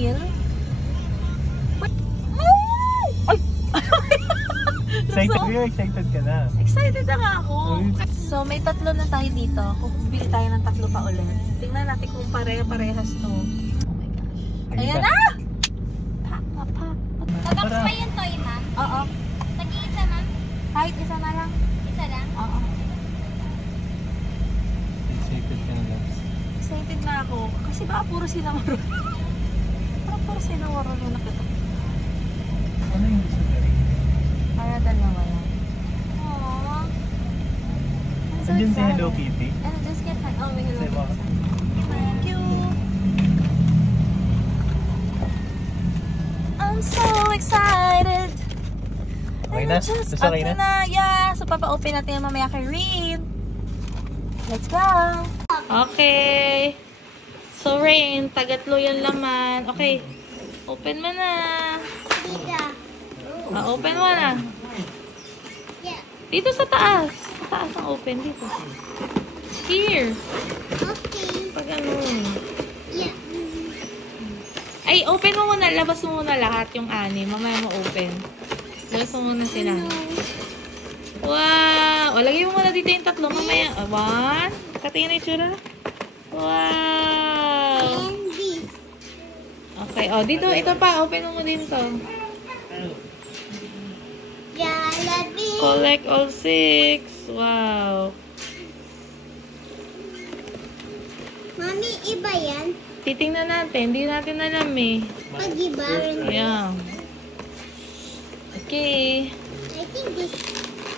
meal. Excited ka na. Excited na nga ako. So, may 3 na tayo dito. Kung bili tayo ng 3 pa ulit. Tingnan natin kung pare-parehas to. Oh my gosh. Ayan na! Pack na, pack. Nag-box pa yung toy, ma'am? Oo. Nag-iisa, ma'am? Kahit isa na lang. Isa lang? Oo. Excited ka na, Labs. Excited na ako. Kasi baka puro sinamaro. Baka puro sinamaro na nakita. Ano yung gusto ka rin? Para dalawa lang. Aww. I'm so Andyan si excited. Hello Kitty. And just get my... Oh, may Hello Say mo. Kitty. Thank you. I'm so excited. Okay na? Just Gusto kayo na? Yeah. So, papa-open natin yung mamaya kay Rain. Let's go. Okay. So, Rain, tagatlo yung laman. Okay. Open mo na. Dito. Open mo na. Yeah. Dito sa taas. Sa taas ang open. Dito. Here. Okay. Pag ano. Yeah. Ay, open mo muna. Labas mo muna lahat yung 6. Mamaya mo open. Labas mo muna sila. Wow! O, lagay mo muna dito yung 3. Mamaya. 1. Katingin na yung tsura. Wow! And this. Okay. O, dito. Ito pa. Open mo din to. Jollibee. Collect all 6. Wow. Mami, iba yan? Titingnan natin. Hindi natin alam eh. Pag iba? Ayan. Okay. I think this.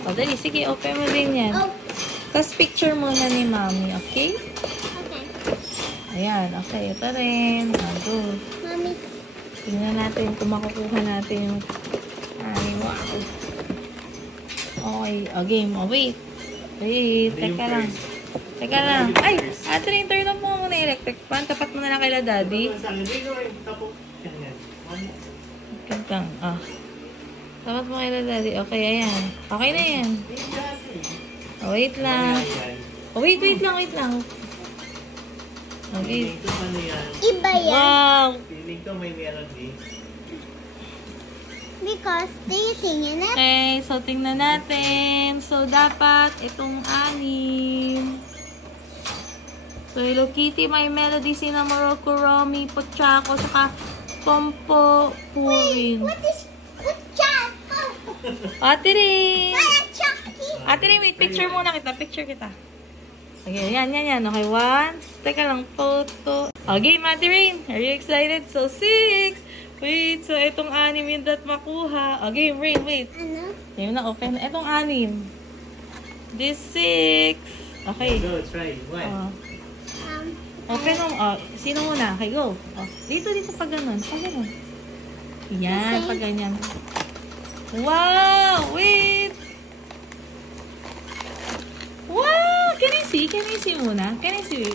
O, dali. Sige, open mo din yan. Oh, Tapos picture muna ni Mami, okay? okay. Ayan, okay. Ito rin. Go. Mami, Tingnan natin kung makukuha natin yung... Ay, wow. Okay. O, game. O, wait. Wait. Teka lang. Teka lang. Ay! Ate rin, turn off mo muna yung electric fan. Tapat mo na lang kay Daddy. Kantang. Ah. Tapat mo kay Daddy. Okay, ayan. Okay na yan. Oh, wait lang. Oh, wait lang. Okay. iba yan. Wow! Feeling ko may meron din. Because, do you think it? Okay, so tingnan natin. So, dapat itong 6. So, Hello Kitty, My Melody, Cinnamoroll, Kuromi, Pochako, saka Pompo, Purin. What choco? Ate Rin! What chocky? Ate Rin, wait. Picture muna kita. Picture kita. Okay, yan. Okay, 1. Teka lang, photo. Okay, Ate Rin. Are you excited? So, 6. Wait, so itong 6 yung dat makuha. Okay, Rain, wait. Ano? Ayun na, open. Itong 6. This 6. Okay. Go, try. One. Open mo. Sino muna? Okay, go. Dito pag ganun. Pag ganun. Yan, Okay. pag ganyan. Wow! Wait! Wow! Can you see muna? Can you see?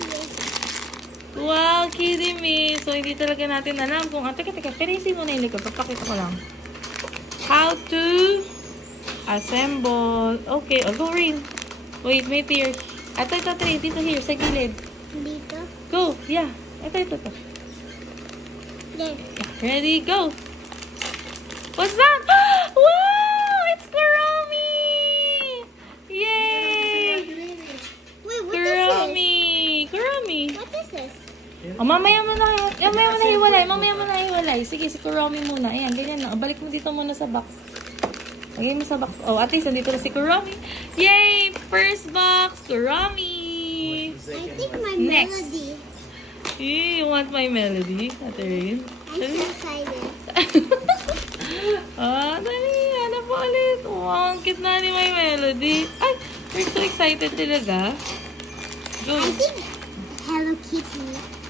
Wow, kidding me. So, hindi talaga natin alam kung... Teka. Can-you muna yung likod? Pagpakita ko lang. How to assemble. Okay, go Rain. Wait here. Ito, dito here, sa gilid. Dito? Go, yeah. Ito. There. Ready, go. What's that? Wow! It's Kuromi! Yay! Wait, what is this? Kuromi. What is this? Mamaya mo na hiwalay. Sige, si Kuromi muna. Ayan, ganyan lang. Balik mo dito muna sa box. Lagay mo sa box. Oh, at least, nandito na si Kuromi. Yay! First box, Kuromi! I think my Next. melody. You want my melody? Ate Rain? I'm so excited. Dali. Ano po ulit? Wow, ang cute na ni my melody. Ay, we're so excited talaga. Go. I think Hello Kitty.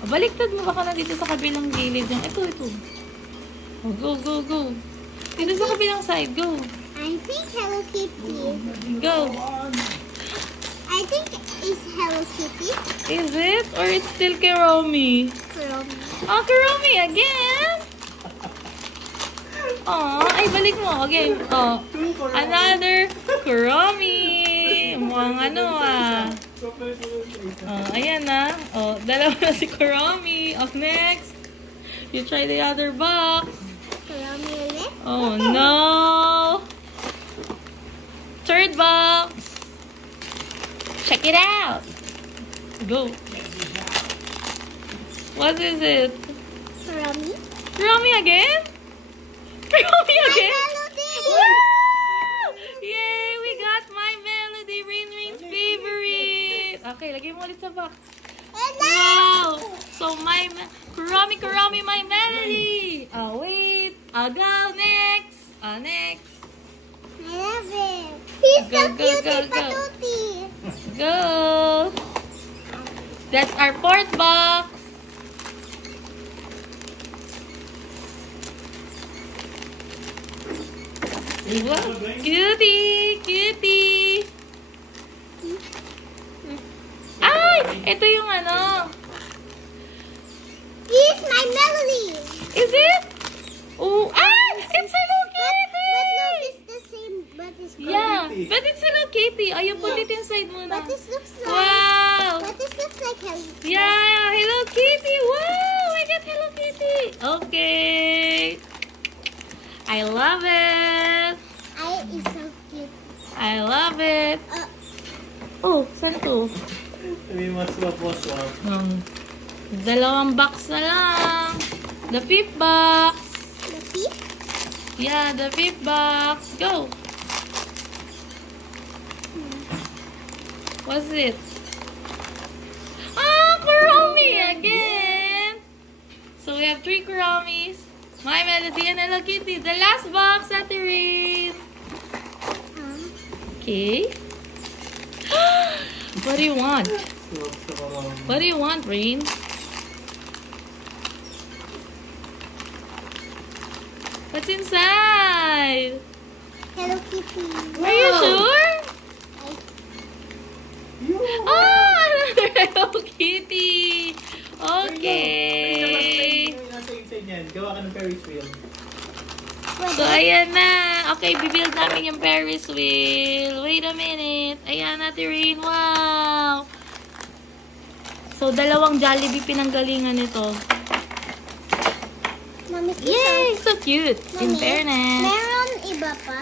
Baliktad mo baka na dito sa kabilang gilid yung ito. Oh, go. Dito sa kabilang side, go. I think Hello Kitty. Go. I think it's Hello Kitty. Is it? Or it's still Kuromi? Kuromi. Oh, Kuromi again? Oh, ay balik mo. Okay. Oh, another Kuromi. Mukhang Oh, ayan na. Oh, dalawa na si Kuromi. Oh, next. You try the other box. Kurami ulit. Oh no! Third box. Check it out. Go. What is it? Kurami. Kurami again? Kurami again? Melody. Wow! Yay! We got My Melody, Rain's favorite. Okay, lagay mo ulit sa box. Wow! So, Kurami, My Melody. Oh, wait. I'll go next. Next. I love it. He's Go, so go, cute, go, go. Patuti. Go. That's our fourth box. Wow. Cutie! Cutie! Ay! Ito yung ano. He's My Melody. Is it? Oh, ah! It's Hello But Kitty! look, it's the same, but it's Yeah, Kitty. but it's Hello Kitty. Oh, you put it inside muna. But this looks like. Wow! But this looks like Hello. Yeah, Hello Kitty. Wow, I got Hello Kitty. Okay. I love it. It's so cute. I love it. Oh, saan to? Sabi mo, swap. Dalawang box na lang. The fifth box. The peep. Yeah, the fifth box. Go. What's it? Ah, Kurami again. So we have 3 Kuramis. My Melody and Hello Kitty. The last box at the rain. Okay. What do you want? What do you want, Rain? What's inside? Hello Kitty. Are you sure? Oh, another Hello Kitty. Okay. Nasa inside niyan. Gawa ka ng Ferris wheel. So, ayan na. Okay, bibuild namin yung Ferris wheel. Wait a minute. Ayan na, Rain. Wow. So, dalawang Jollibee pinanggalingan nito. Mami, Yay! So cute. In Mami, fairness. meron iba pa?